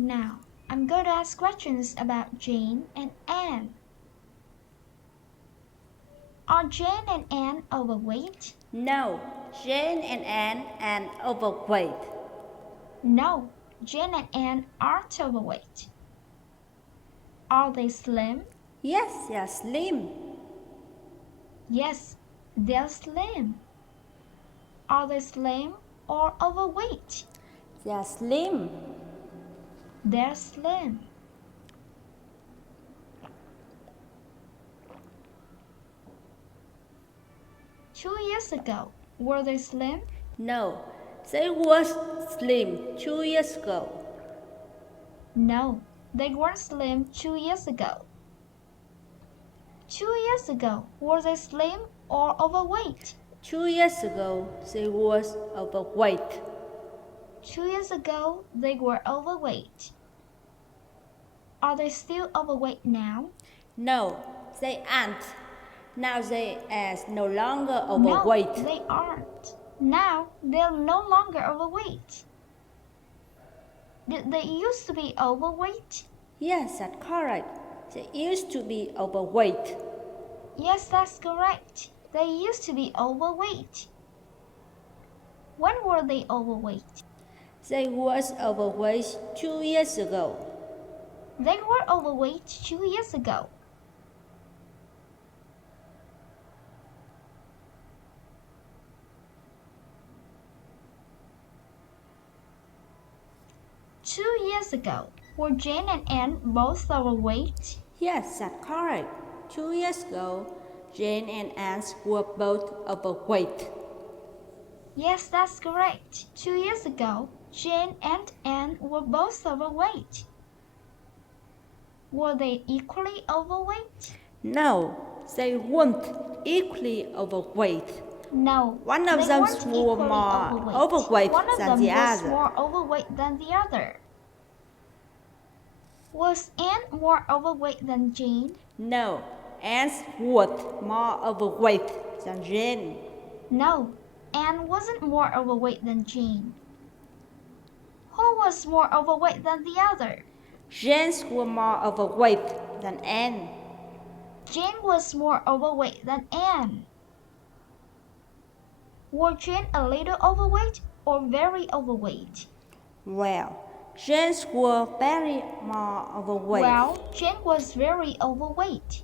Now, I'm going to ask questions about Jane and Anne. Are Jane and Anne overweight? No, Jane and Anne are overweight. No, Jane and Anne aren't overweight. Are they slim? Yes, they are slim. Yes, they're slim. Are they slim or overweight? They are slim. They're slim. Two years ago, were they slim? No, they were slim 2 years ago. No, they weren't slim 2 years ago. 2 years ago, were they slim or overweight? 2 years ago, they were overweight. 2 years ago, they were overweight. Are they still overweight now? No, they aren't. Now they are no longer No, overweight. they aren't. Now they're no longer overweight. Did they used to be overweight? Yes, that's correct. They used to be overweight. Yes, that's correct. They used to be overweight. When were they overweight? They were overweight 2 years ago. They were overweight 2 years ago. Two years ago, were Jane and Anne both overweight? Yes, that's correct. 2 years ago, Jane and Anne were both overweight. Yes, that's correct. 2 years ago, Jane and Anne were both overweight. Were they equally overweight? No, they weren't equally overweight. No, One of they them weren't was equally more overweight One of than them the was other. more overweight than the other. Was Anne more overweight than Jane? No, Anne was more overweight than Jane. No, Anne wasn't more overweight than Jane. Who was more overweight than the other? Jane was more overweight than Anne. Jane was more overweight than Anne. Were Jane a little overweight or very overweight? Well, Jane was very more overweight. Well, Jane was very overweight.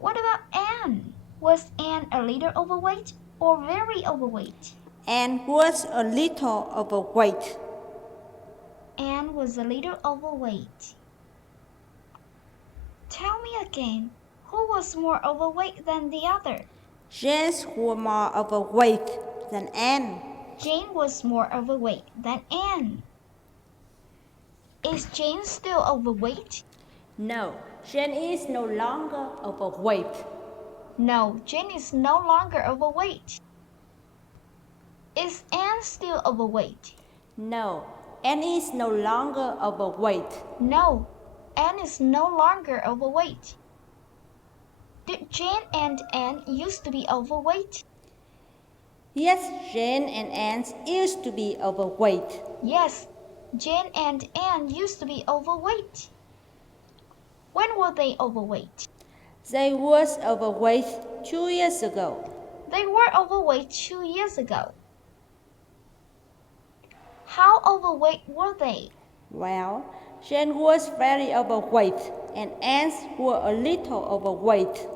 What about Anne? Was Anne a little overweight or very overweight? Anne was a little overweight. Anne was a little overweight. Tell me again, who was more overweight than the other? Jane was more overweight than Anne. Jane was more overweight than Anne. Is Jane still overweight? No, Jane is no longer overweight. No, Jane is no longer overweight. Is Anne still overweight? No, Anne is no longer overweight. No, Anne is no longer overweight. Did Jane and Anne used to be overweight? Yes, Jane and Anne used to be overweight. Yes, Jane and Anne used to be overweight. When were they overweight? They were overweight 2 years ago. They were overweight 2 years ago. How overweight were they? Well, Jane was very overweight and Anne was a little overweight.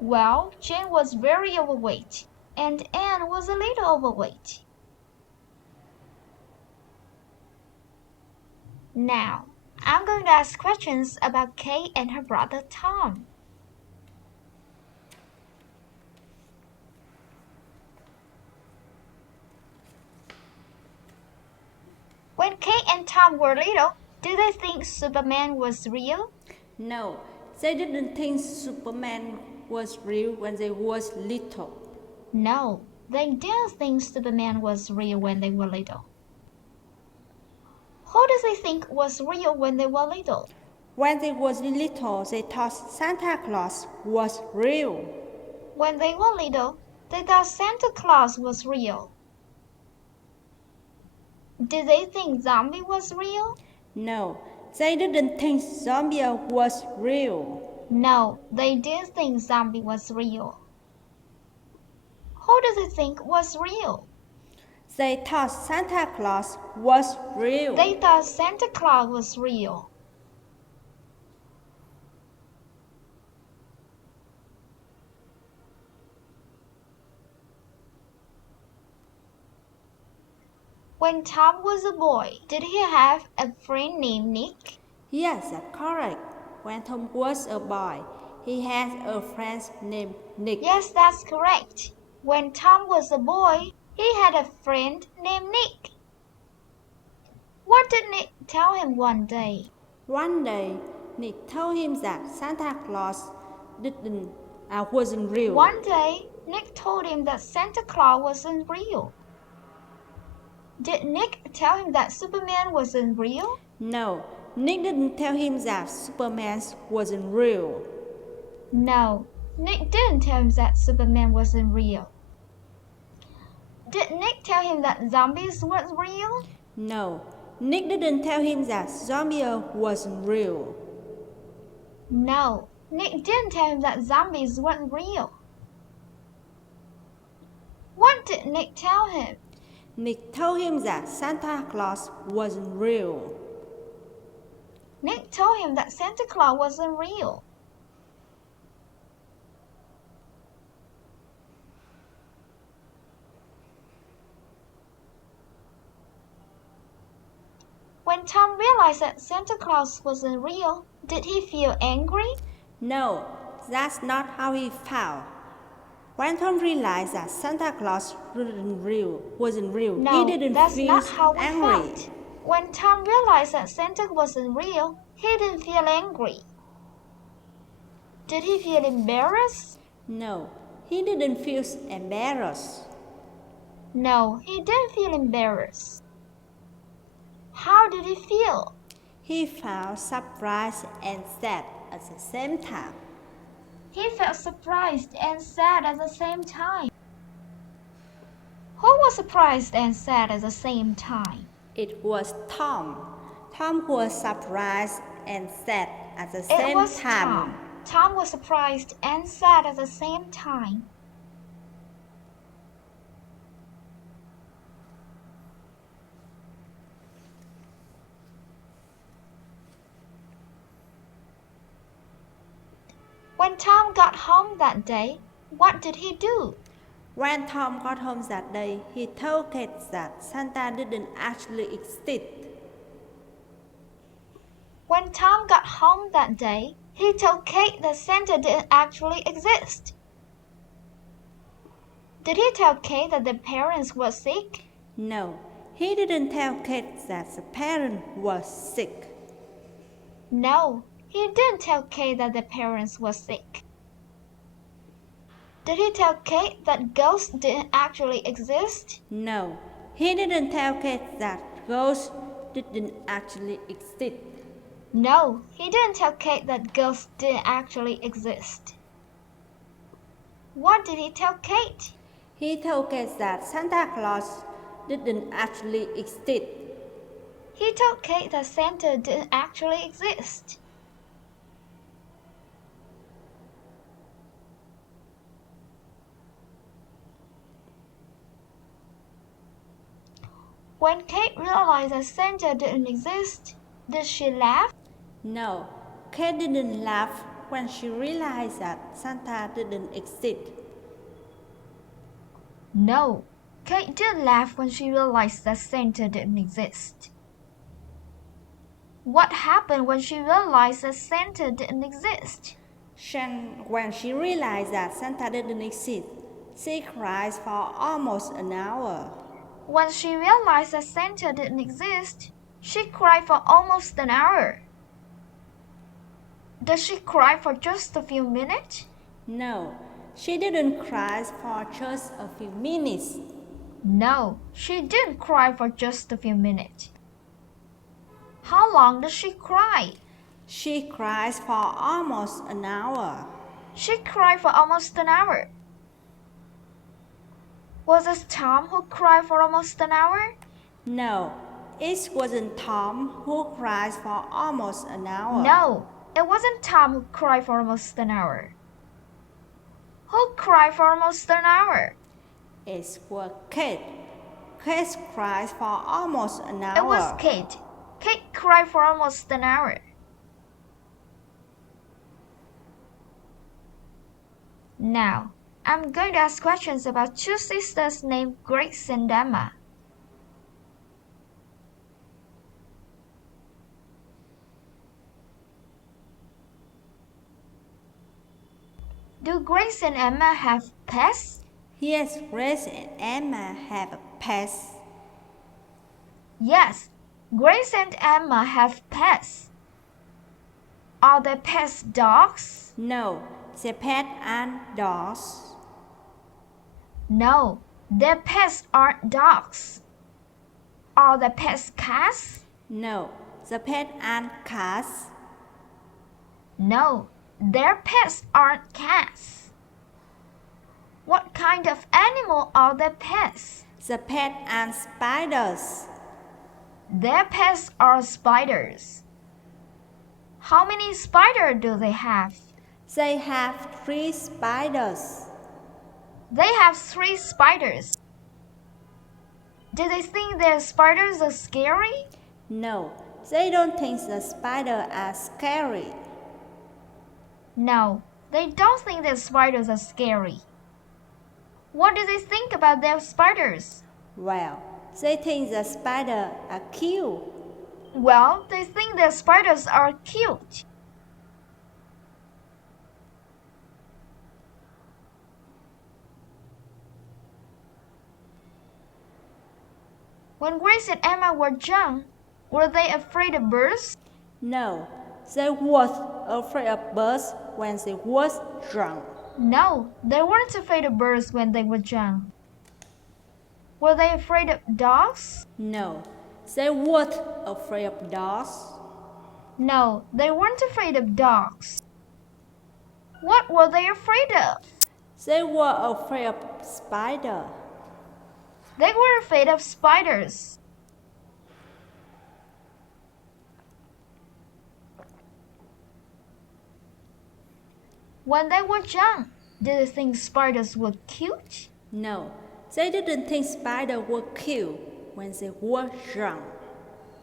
Well, Jane was very overweight and Anne was a little overweight. Now, I'm going to ask questions about Kay and her brother Tom. When Kay and Tom were little, did they think Superman was real? No, they didn't think Superman was real when they was little. No, they didn't think Superman was real when they were little. Who do they think was real when they were little? When they was little, they thought Santa Claus was real. When they were little, they thought Santa Claus was real. Did they think zombie was real? No, they didn't think zombie was real. No, they did think zombie was real. Who did they think was real? They thought Santa Claus was real. They thought Santa Claus was real. When Tom was a boy, did he have a friend named Nick? Yes, that's correct. When Tom was a boy, he had a friend named Nick. Yes, that's correct. When Tom was a boy, he had a friend named Nick. What did Nick tell him one day? One day, Nick told him that Santa Claus wasn't real. One day, Nick told him that Santa Claus wasn't real. Did Nick tell him that Superman wasn't real? No, Nick didn't tell him that Superman wasn't real. No, Nick didn't tell him that Superman wasn't real. Did Nick tell him that zombies weren't real? No, Nick didn't tell him that zombie wasn't real. No, Nick didn't tell him that zombies weren't real. What did Nick tell him? Nick told him that Santa Claus wasn't real. Nick told him that Santa Claus wasn't real. When Tom realized that Santa Claus wasn't real, did he feel angry? No, that's not how he felt. When Tom realized that Santa Claus wasn't real, No, he didn't that's feel not how he angry. felt. When Tom realized that Santa wasn't real, he didn't feel angry. Did he feel embarrassed? No, he didn't feel embarrassed. No, he didn't feel embarrassed. How did he feel? He felt surprised and sad at the same time. He felt surprised and sad at the same time. Who was surprised and sad at the same time? It was Tom. Tom was surprised and sad at the It same was time. Tom. Tom was surprised and sad at the same time. When Tom got home that day, what did he do? When Tom got home that day, he told Kate that Santa didn't actually exist. When Tom got home that day, he told Kate that Santa didn't actually exist. Did he tell Kate that their parents were sick? No, he didn't tell Kate that the parent was sick. No, he didn't tell Kate that their parents were sick. Did he tell Kate that ghosts didn't actually exist? No, he didn't tell Kate that ghosts didn't actually exist. No, he didn't tell Kate that ghosts didn't actually exist. What did he tell Kate? He told Kate that Santa Claus didn't actually exist. He told Kate that Santa didn't actually exist. When Kate realized that Santa didn't exist, did she laugh? No, Kate didn't laugh when she realized that Santa didn't exist. No, Kate didn't laugh when she realized that Santa didn't exist. What happened when she realized that Santa didn't exist? When she realized that Santa didn't exist, she cried for almost an hour. When she realized that Santa didn't exist, she cried for almost an hour. Does she cry for just a few minutes? No, she didn't cry for just a few minutes. No, she didn't cry for just a few minutes. How long does she cry? She cries for almost an hour. She cried for almost an hour. Was it Tom who cried for almost an hour? No, It wasn't Tom who cried for almost an hour. No, it wasn't Tom who cried for almost an hour. Who cried for almost an hour? It was Kate. Kate cried for almost an hour. It was Kate. Kate cried for almost an hour. Now, I'm going to ask questions about two sisters named Grace and Emma. Do Grace and Emma have pets? Yes, Grace and Emma have pets. Yes, Grace and Emma have pets. Are their pets dogs? No, their pets aren't dogs. No, their pets aren't dogs. Are their pets cats? No, the pets aren't cats. No, their pets aren't cats. What kind of animal are their pets? The pets aren't spiders. Their pets are spiders. How many spiders do they have? They have 3 spiders. They have 3 spiders. Do they think their spiders are scary? No, they don't think the spiders are scary. No, they don't think their spiders are scary. What do they think about their spiders? Well, they think the spiders are cute. Well, they think their spiders are cute. When Grace and Emma were young, were they afraid of birds? No, they weren't afraid of birds when they were young. No, they weren't afraid of birds when they were young. Were they afraid of dogs? No, they weren't afraid of dogs. No, they weren't afraid of dogs. What were they afraid of? They were afraid of spiders. They were afraid of spiders. When they were young, did they think spiders were cute? No, they didn't think spiders were cute when they were young.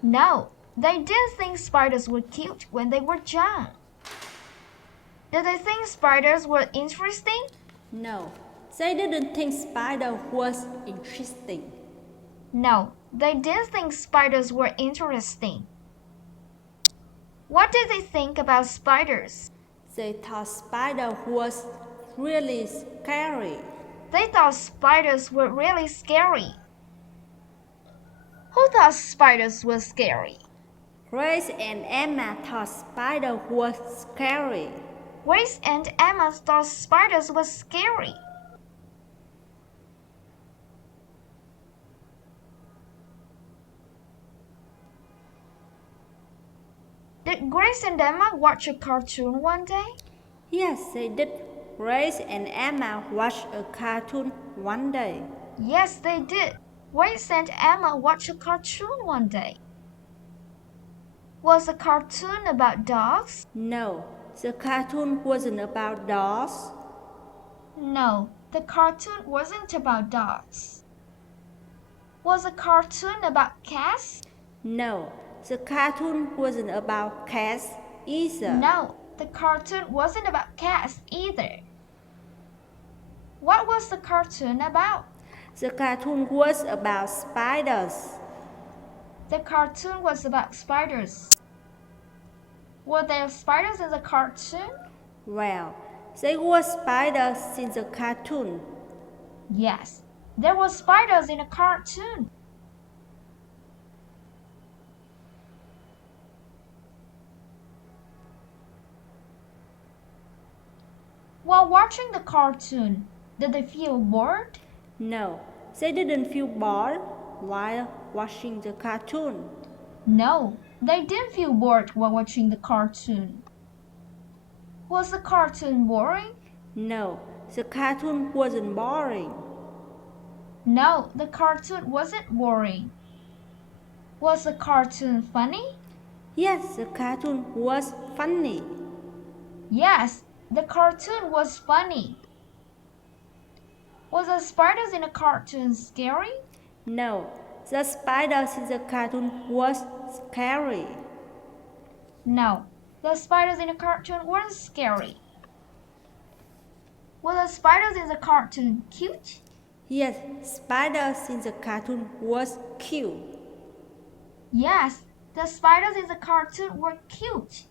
No, they didn't think spiders were cute when they were young. Did they think spiders were interesting? No, they didn't think spiders was interesting. No, they didn't think spiders were interesting. What did they think about spiders? They thought spiders was really scary. They thought spiders were really scary. Who thought spiders were scary? Grace and Emma thought spiders was scary. Grace and Emma thought spiders were scary. Did Grace and Emma watch a cartoon one day? Yes, they did. Grace and Emma watched a cartoon one day. Yes, they did. Grace and Emma watched a cartoon one day. Was the cartoon about dogs? No, the cartoon wasn't about dogs. No, the cartoon wasn't about dogs. Was the cartoon about cats? No, the cartoon wasn't about cats either. No, the cartoon wasn't about cats either. What was the cartoon about? The cartoon was about spiders. The cartoon was about spiders. Were there spiders in the cartoon? Well, there were spiders in the cartoon. Yes, there were spiders in a cartoon. While watching the cartoon, did they feel bored? No, they didn't feel bored while watching the cartoon. No, they didn't feel bored while watching the cartoon. Was the cartoon boring? No, the cartoon wasn't boring. No, the cartoon wasn't boring. Was the cartoon funny? Yes, the cartoon was funny. Yes, the cartoon was funny. Was the spiders in the cartoon scary? No, the spiders in the cartoon was scary. No, the spiders in the cartoon weren't scary. Were the spiders in the cartoon cute? Yes, spiders in the cartoon was cute. Yes, the spiders in the cartoon were cute.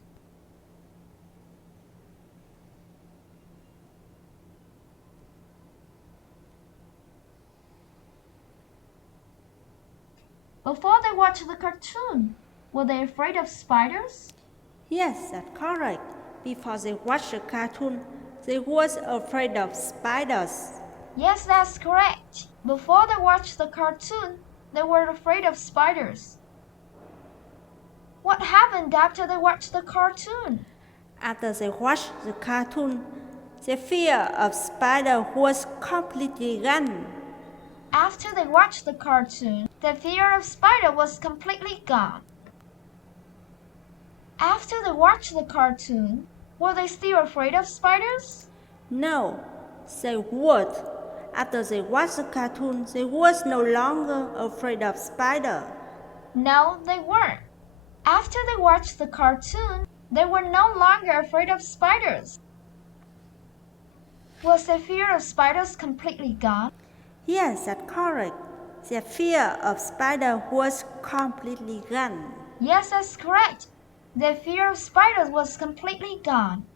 Before they watched the cartoon, were they afraid of spiders? Yes, that's correct. Before they watched the cartoon, they was afraid of spiders. Yes, that's correct. Before they watched the cartoon, they were afraid of spiders. What happened after they watched the cartoon? After they watched the cartoon, the fear of spider was completely gone. After they watched the cartoon, the fear of spider was completely gone. After they watched the cartoon, were they still afraid of spiders? No, they would. After they watched the cartoon, they was no longer afraid of spider. No, they weren't. After they watched the cartoon, they were no longer afraid of spiders. Was the fear of spiders completely gone? Yes, that's correct. The fear of spider was completely gone. Yes, that's correct. The fear of spiders was completely gone.